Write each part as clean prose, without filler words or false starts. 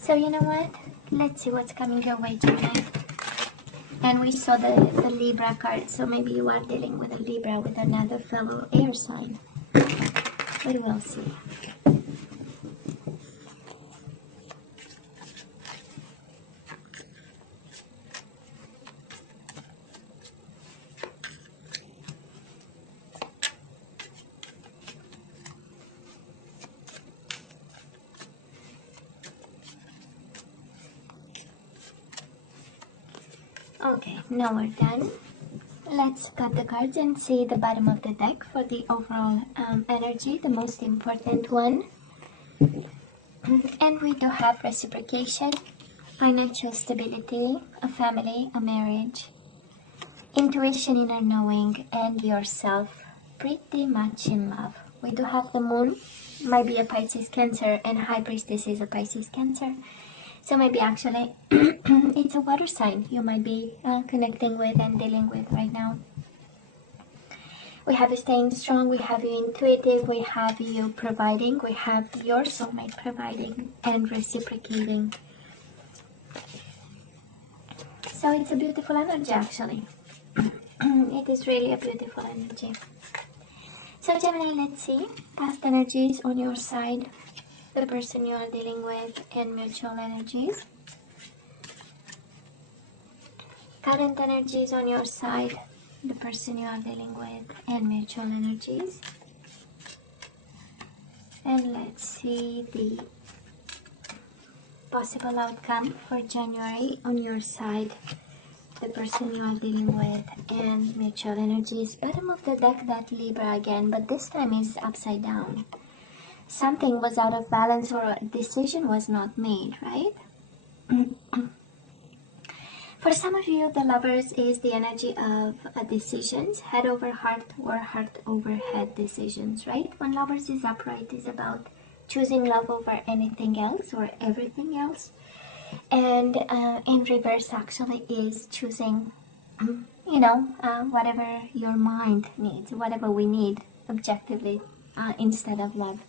So you know what? Let's see what's coming your way, Gemini. And we saw the Libra card, so maybe you are dealing with a Libra, with another fellow air sign. We will see. Okay, now we're done. Let's cut the cards and see the bottom of the deck for the overall energy, the most important one. And we do have reciprocation, financial stability, a family, a marriage, intuition, inner knowing, and yourself pretty much in love. We do have the moon, might be a Pisces Cancer, and High Priestess is a Pisces Cancer. So maybe actually it's a water sign you might be connecting with and dealing with right now. We have you staying strong, we have you intuitive, we have you providing, we have your soulmate providing and reciprocating. So it's a beautiful energy actually. It is really a beautiful energy. So Gemini, let's see past energies on your side, the person you are dealing with, and mutual energies. Current energies on your side, the person you are dealing with, and mutual energies. And let's see the possible outcome for January on your side, the person you are dealing with, and mutual energies. Bottom of the deck, that Libra again, but this time is upside down. Something was out of balance or a decision was not made, right? For some of you, the Lovers is the energy of decisions, head over heart or heart over head decisions, right? When Lovers is upright, is about choosing love over anything else or everything else. And in reverse actually is choosing, whatever your mind needs, whatever we need objectively instead of love.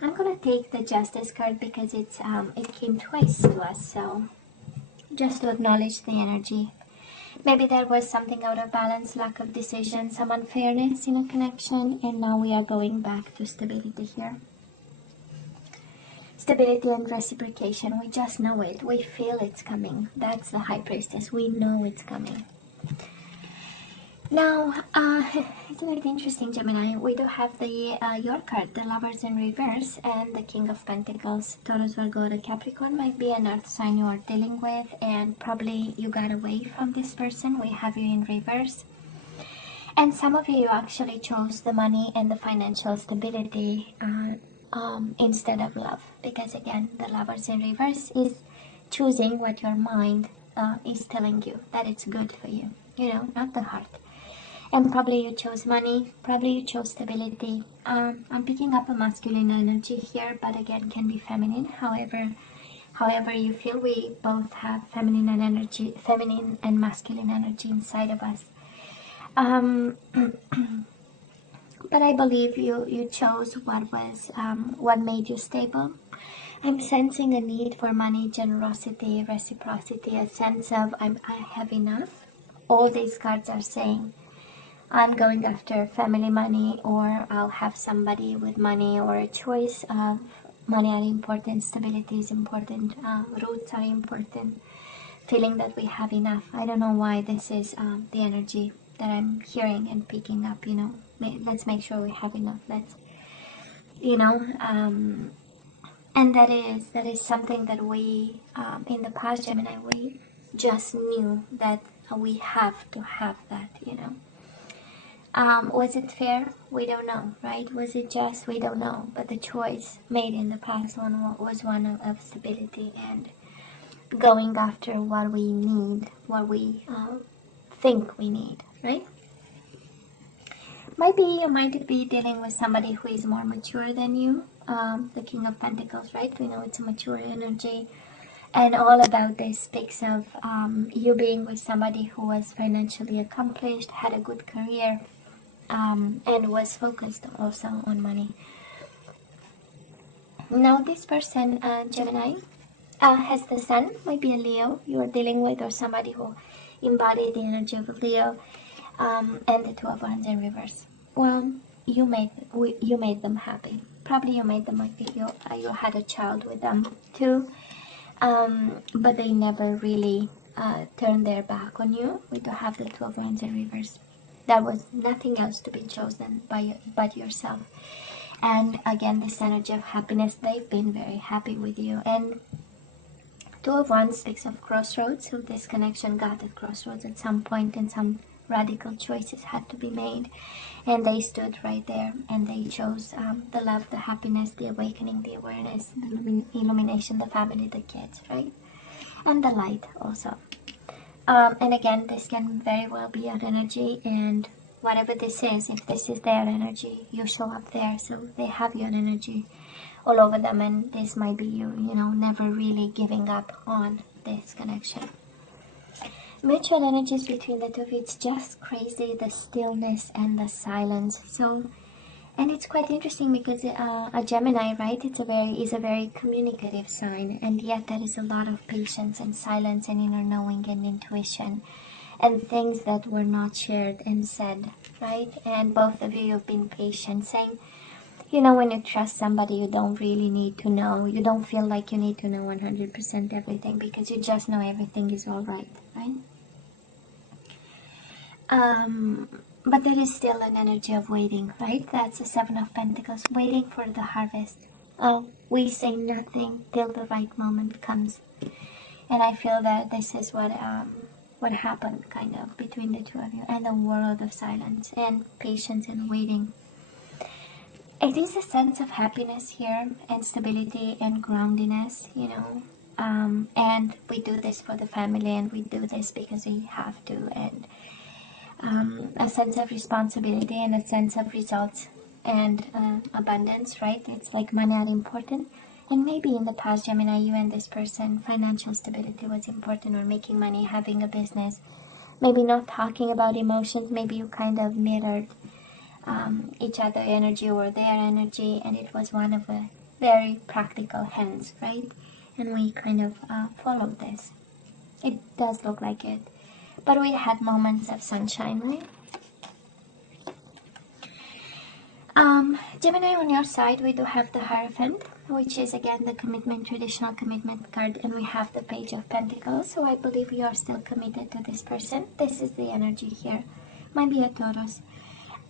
I'm gonna take the Justice card because it came twice to us, so just to acknowledge the energy. Maybe there was something out of balance, lack of decision, some unfairness in a connection, and now we are going back to stability here. Stability and reciprocation, we just know it, we feel it's coming. That's the High Priestess, we know it's coming. Now, it's a little bit interesting, Gemini. We do have the your card, the Lovers in reverse, and the King of Pentacles. Taurus, Virgo, and Capricorn might be an earth sign you are dealing with, and probably you got away from this person. We have you in reverse. And some of you actually chose the money and the financial stability instead of love. Because again, the Lovers in reverse is choosing what your mind is telling you, that it's good for you, not the heart. And probably you chose money, probably you chose stability. I'm picking up a masculine energy here, but again can be feminine. However you feel, we both have feminine and masculine energy inside of us. But I believe you chose what made you stable. I'm sensing a need for money, generosity, reciprocity, a sense of I have enough. All these cards are saying I'm going after family money, or I'll have somebody with money, or a choice of money are important, stability is important, roots are important, feeling that we have enough. I don't know why this is the energy that I'm hearing and picking up, let's make sure we have enough, and that is something that we, in the past, Gemini, we just knew that we have to have that, Was it fair? We don't know, right? Was it just? We don't know. But the choice made in the past one was one of stability and going after what we need, what we think we need, right? Maybe you might be dealing with somebody who is more mature than you, the King of Pentacles, right? We know it's a mature energy. And all about this speaks of you being with somebody who was financially accomplished, had a good career, and was focused also on money. Now this person, Gemini, has the sun, might be a Leo you are dealing with, or somebody who embodied the energy of a Leo, and the Two of Wands in reverse. Well, you made them happy. Probably you made them happy. You had a child with them too, but they never really turned their back on you. We do have the Two of Wands in reverse. There was nothing else to be chosen but yourself. And again, this energy of happiness, they've been very happy with you. And Two of Wands speaks of crossroads, so this connection got at crossroads at some point, and some radical choices had to be made. And they stood right there, and they chose the love, the happiness, the awakening, the awareness, the illumination, the family, the kids, right? And the light also. And again, this can very well be your energy, and whatever this is, if this is their energy, you show up there, so they have your energy all over them, and this might be you, never really giving up on this connection. Mutual energies between the two of you, it's just crazy, the stillness and the silence. So, and it's quite interesting because a Gemini, right, is a very communicative sign, and yet there is a lot of patience and silence and inner knowing and intuition and things that were not shared and said, right? And both of you have been patient, saying, when you trust somebody, you don't really need to know. You don't feel like you need to know 100% everything, because you just know everything is all right, right? But there is still an energy of waiting, right? That's the Seven of Pentacles, waiting for the harvest. Oh, we say nothing till the right moment comes. And I feel that this is what happened, kind of, between the two of you, and the world of silence and patience and waiting. It is a sense of happiness here, and stability and groundiness, and we do this for the family, and we do this because we have to, and a sense of responsibility and a sense of results and abundance, right? It's like money are important. And maybe in the past, Gemini, you and this person, financial stability was important, or making money, having a business, maybe not talking about emotions. Maybe you kind of mirrored each other energy or their energy, and it was one of a very practical hands, right? And we kind of followed this. It does look like it. But we had moments of sunshine, right? Gemini, on your side, we do have the Hierophant, which is again the commitment, traditional commitment card, and we have the Page of Pentacles. So I believe you are still committed to this person. This is the energy here. Might be a Taurus.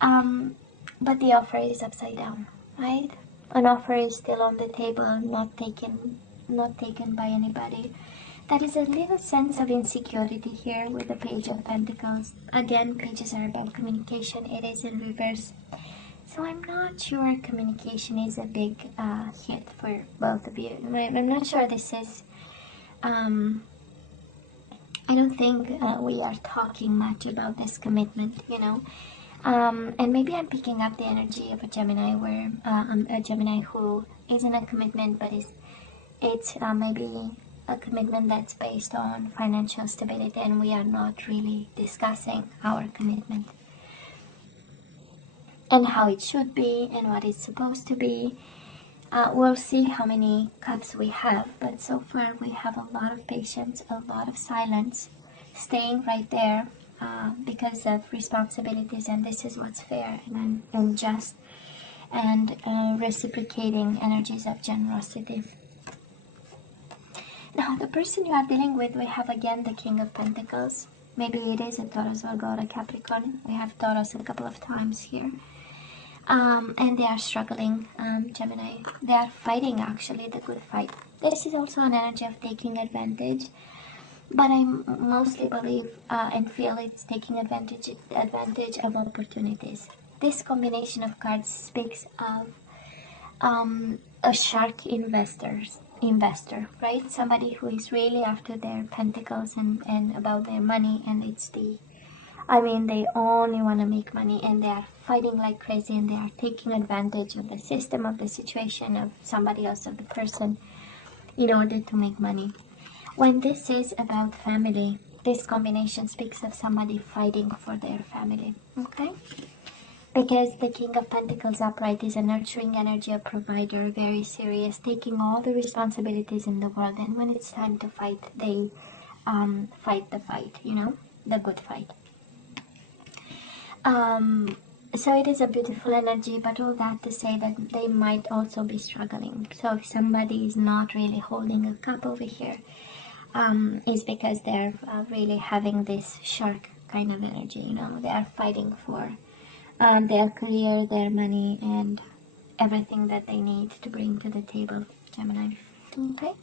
But the offer is upside down, right? An offer is still on the table, not taken by anybody. There is a little sense of insecurity here with the Page of Pentacles. Again, pages are about communication. It is in reverse. So I'm not sure communication is a big hit for both of you. I'm not sure this is... I don't think we are talking much about this commitment, and maybe I'm picking up the energy of a Gemini, where a Gemini who is in a commitment, but it's maybe a commitment that's based on financial stability, and we are not really discussing our commitment and how it should be and what it's supposed to be. We'll see how many cups we have, but so far we have a lot of patience, a lot of silence, staying right there because of responsibilities, and this is what's fair and just, and reciprocating energies of generosity. Now, the person you are dealing with, we have again the King of Pentacles. Maybe it is a Taurus, Virgo, or a Capricorn. We have Taurus a couple of times here. And they are struggling, Gemini. They are fighting, actually, the good fight. This is also an energy of taking advantage, but I mostly believe and feel it's taking advantage of opportunities. This combination of cards speaks of a shark investor, right? Somebody who is really after their pentacles and about their money, and it's they only want to make money, and they are fighting like crazy, and they are taking advantage of the system, of the situation, of somebody else, of the person, in order to make money. When this is about family, this combination speaks of somebody fighting for their family, okay? because the King of Pentacles upright is a nurturing energy, a provider, very serious, taking all the responsibilities in the world, and when it's time to fight, they fight the fight, you know, the good fight. So it is a beautiful energy, but all that to say that they might also be struggling. So if somebody is not really holding a cup over here, is because they're really having this shark kind of energy, you know, they are fighting for their career, their money, and everything that they need to bring to the table, Gemini. Okay.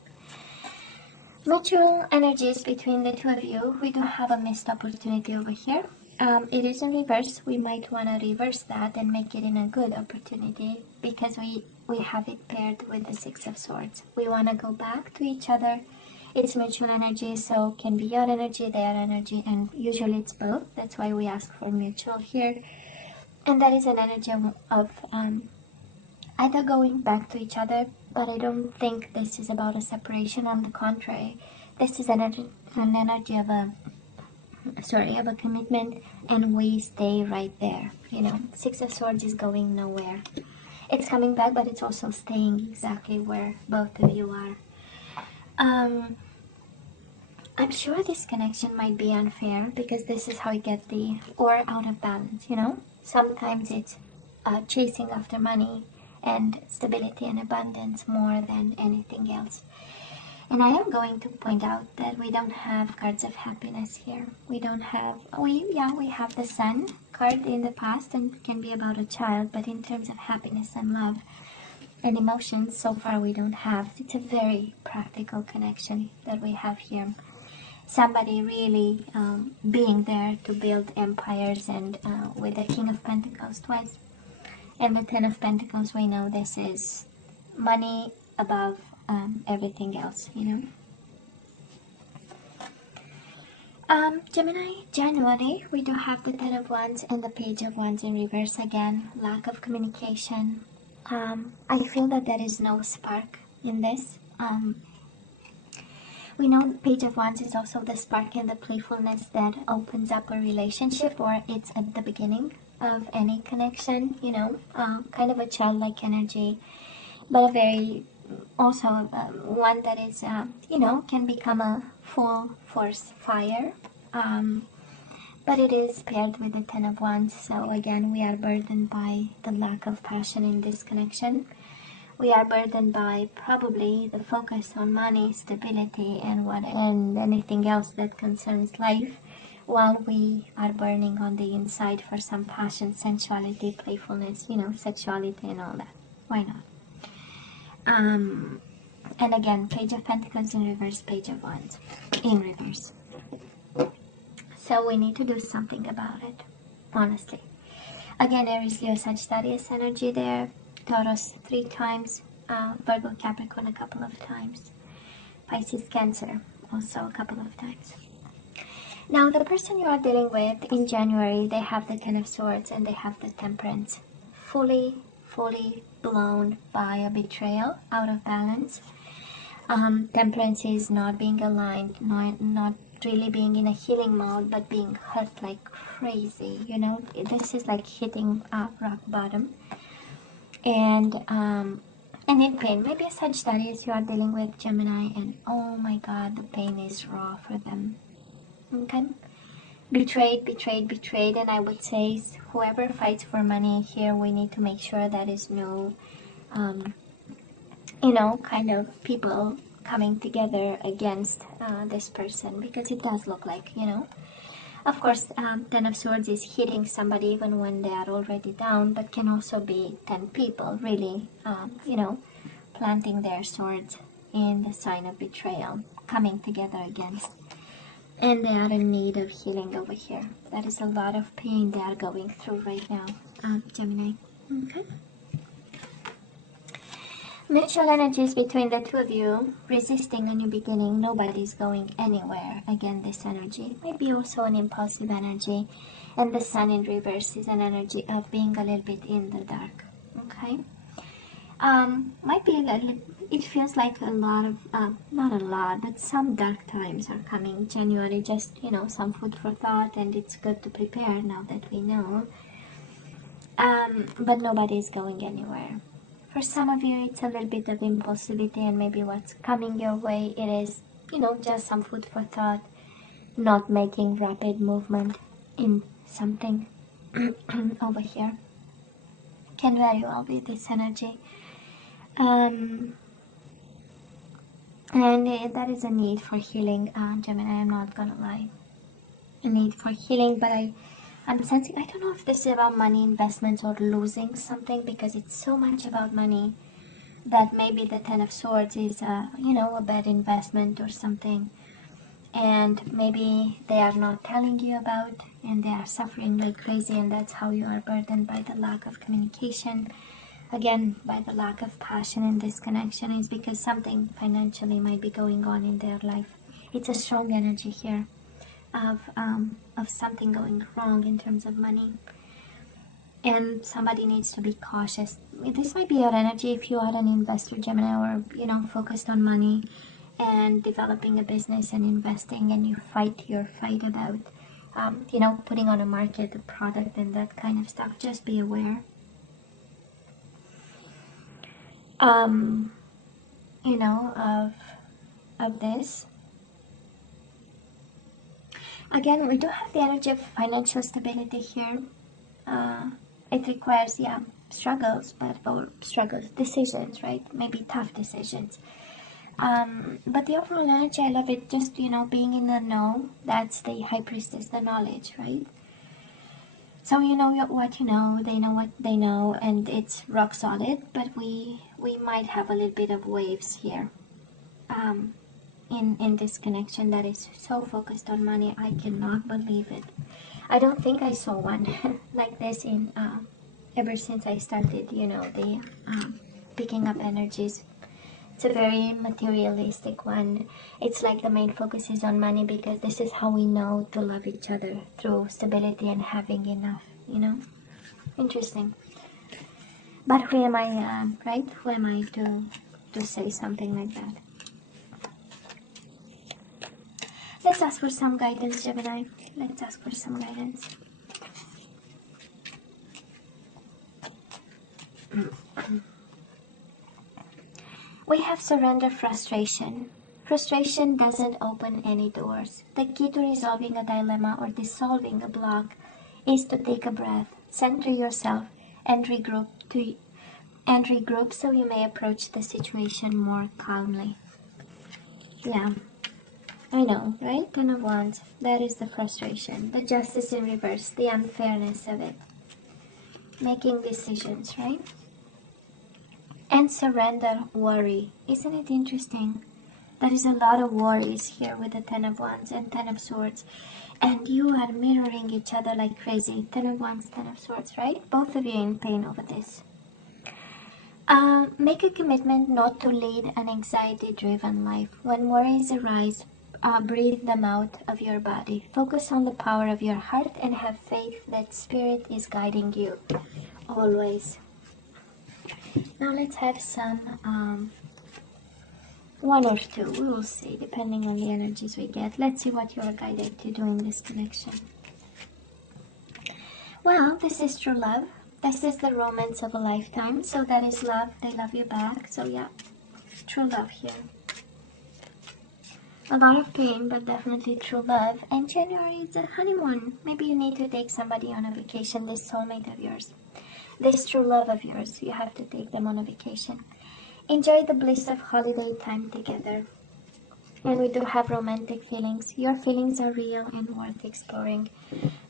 Mutual energies between the two of you. We do have a missed opportunity over here. It is in reverse. We might want to reverse that and make it in a good opportunity, because we have it paired with the Six of Swords. We want to go back to each other. It's mutual energy, so can be your energy, their energy, and usually it's both. That's why we ask for mutual here. And that is an energy of either going back to each other, but I don't think this is about a separation. On the contrary, this is an energy of a commitment, and we stay right there. You know, Six of Swords is going nowhere. It's coming back, but it's also staying exactly where both of you are. I'm sure this connection might be unfair, because this is how you get or out of balance, you know? Sometimes it's chasing after money and stability and abundance more than anything else. And I am going to point out that we don't have cards of happiness here. We don't have, we have the Sun card in the past, and it can be about a child, but in terms of happiness and love and emotions, so far we don't have. It's a very practical connection that we have here. Somebody really being there to build empires, and with the King of Pentacles twice and the Ten of Pentacles, we know this is money above everything else, you know. Gemini, January, we do have the Ten of Wands and the Page of Wands in reverse again. Lack of communication. I feel that there is no spark in this. We know the Page of Wands is also the spark and the playfulness that opens up a relationship, or it's at the beginning of any connection, you know, kind of a childlike energy, but a very, also one that is, you know, can become a full force fire. But it is paired with the Ten of Wands, so again, we are burdened by the lack of passion in this connection. We are burdened by probably the focus on money, stability, and anything else that concerns life, while we are burning on the inside for some passion, sensuality, playfulness, you know, sexuality and all that. Why not? And again, Page of Pentacles in reverse, Page of Wands in reverse. So we need to do something about it, honestly. Again, Aries, Leo, Sagittarius energy there. Taurus 3 times, Virgo, Capricorn a couple of times, Pisces, Cancer also a couple of times. Now, the person you are dealing with in January, they have the Ten of Swords and they have the Temperance. Fully blown by a betrayal, out of balance. Temperance is not being aligned, not really being in a healing mode, but being hurt like crazy, you know. This is like hitting rock bottom. And in pain. Maybe a Sagittarius you are dealing with, Gemini, and oh my god, the pain is raw for them. Okay? Betrayed, and I would say whoever fights for money here, we need to make sure that is no, you know, kind of people coming together against this person, because it does look like, you know. Of course, Ten of Swords is hitting somebody even when they are already down, but can also be 10 people really, you know, planting their swords in the sign of betrayal, coming together against. And they are in need of healing over here. That is a lot of pain they are going through right now, Gemini. Okay. Mutual energies between the two of you, resisting a new beginning. Nobody's going anywhere. Again, this energy might be also an impulsive energy, and the Sun in reverse is an energy of being a little bit in the dark. Okay, might be a little. It feels like a lot of, not a lot, but some dark times are coming. January, just, you know, some food for thought, and it's good to prepare now that we know. but nobody is going anywhere. For some of you, it's a little bit of impulsivity, and maybe what's coming your way, it is, just some food for thought, not making rapid movement in something over here. Can very well be this energy. And that is a need for healing, Gemini, I'm not gonna lie. A need for healing, but I'm sensing, I don't know if this is about money, investments, or losing something, because it's so much about money that maybe the Ten of Swords is, a bad investment or something. And maybe they are not telling you about, and they are suffering like crazy, and that's how you are burdened by the lack of communication. Again, by the lack of passion in this connection, is because something financially might be going on in their life. It's a strong energy here of something going wrong in terms of money, and somebody needs to be cautious. This might be your energy if you are an investor, Gemini, or focused on money and developing a business and investing, and you fight your fight about putting on a market a product and that kind of stuff. Just be aware of this. Again, we do have the energy of financial stability here. It requires, decisions, right? Maybe tough decisions. But the overall energy, I love it. Just, being in the know. That's the High Priestess, the knowledge, right? So you know what you know, they know what they know, and it's rock solid. But we might have a little bit of waves here. In this connection that is so focused on money. I cannot believe it. I don't think I saw one like this in ever since I started, the picking up energies. It's a very materialistic one. It's like the main focus is on money, because this is how we know to love each other, through stability and having enough, Interesting. But who am I, right? Who am I to say something like that? Let's ask for some guidance, Gemini. Let's ask for some guidance. We have surrender frustration. Frustration doesn't open any doors. The key to resolving a dilemma or dissolving a block is to take a breath, center yourself, and regroup so you may approach the situation more calmly. Yeah. I know, right? Ten of Wands. That is the frustration. The Justice in reverse. The unfairness of it. Making decisions, right? And surrender worry. Isn't it interesting? There is a lot of worries here with the Ten of Wands and Ten of Swords. And you are mirroring each other like crazy. Ten of Wands, Ten of Swords, right? Both of you in pain over this. Make a commitment not to lead an anxiety-driven life. When worries arise, breathe them out of your body. Focus on the power of your heart and have faith that Spirit is guiding you always. Now let's have some, one or two, we will see, depending on the energies we get. Let's see what you are guided to do in this connection. Well, this is true love. This is the romance of a lifetime. So that is love. They love you back. So yeah, true love here. A lot of pain, but definitely true love. And January is a honeymoon. Maybe you need to take somebody on a vacation, this soulmate of yours. This true love of yours, you have to take them on a vacation. Enjoy the bliss of holiday time together. And we do have romantic feelings. Your feelings are real and worth exploring.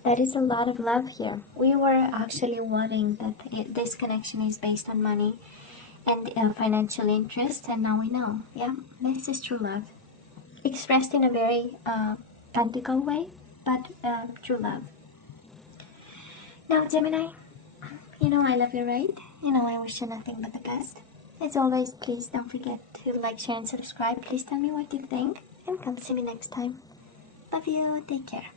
There is a lot of love here. We were actually worrying that this connection is based on money and financial interest, and now we know. Yeah, this is true love. Expressed in a very pentacle way, but true love. Now, Gemini, I love you, right? I wish you nothing but the best. As always, please don't forget to like, share, and subscribe. Please tell me what you think, and come see me next time. Love you. Take care.